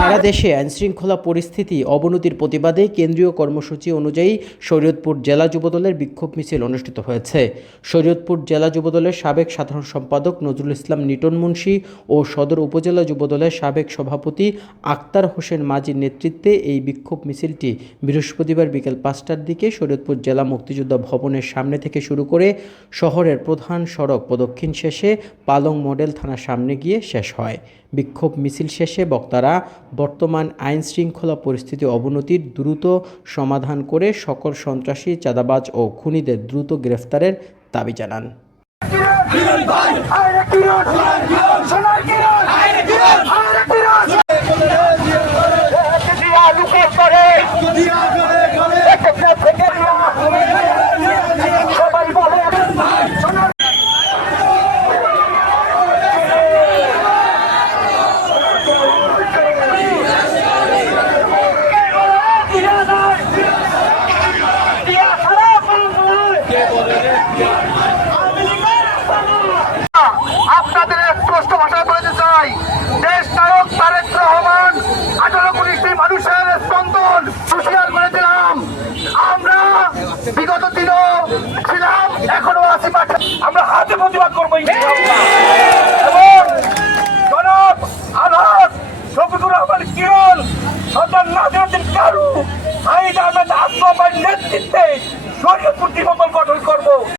সারা দেশে আইনশৃঙ্খলা পরিস্থিতি অবনতির প্রতিবাদে কেন্দ্রীয় কর্মসূচি অনুযায়ী শরীয়তপুর জেলা যুবদলের বিক্ষোভ মিছিল অনুষ্ঠিত হয়েছে। শরীয়তপুর জেলা যুবদলের সাবেক সাধারণ সম্পাদক নজরুল ইসলাম নিটন মুন্সি ও সদর উপজেলা যুবদলের সাবেক সভাপতি আক্তার হোসেন মাঝির নেতৃত্বে এই বিক্ষোভ মিছিলটি বৃহস্পতিবার বিকেল পাঁচটার দিকে শরীয়তপুর জেলা মুক্তিযোদ্ধা ভবনের সামনে থেকে শুরু করে শহরের প্রধান সড়ক প্রদক্ষিণ শেষে পালং মডেল থানার সামনে গিয়ে শেষ হয়। বিক্ষোভ মিছিল শেষে বক্তারা বর্তমান আইন শৃঙ্খলা পরিস্থিতি অবনতির দ্রুত সমাধান করে সকল সন্ত্রাসী, চাঁদাবাজ ও খুনিদের দ্রুত গ্রেফতারের দাবি জানান। আপনাদের স্পষ্ট ভাষায় বলতে চাই, দেশ নায়ক তারেক রহমান আঠারো কোটি মানুষের স্পন্দন হুশিয়ার করে আমরা বিগত দিনও ছিলাম এখনও আছি মাঠে আমরা হাতে প্রতিবাদ করব নেতৃত্বে শরীয়তপুর দ্বীপকল গঠন করব।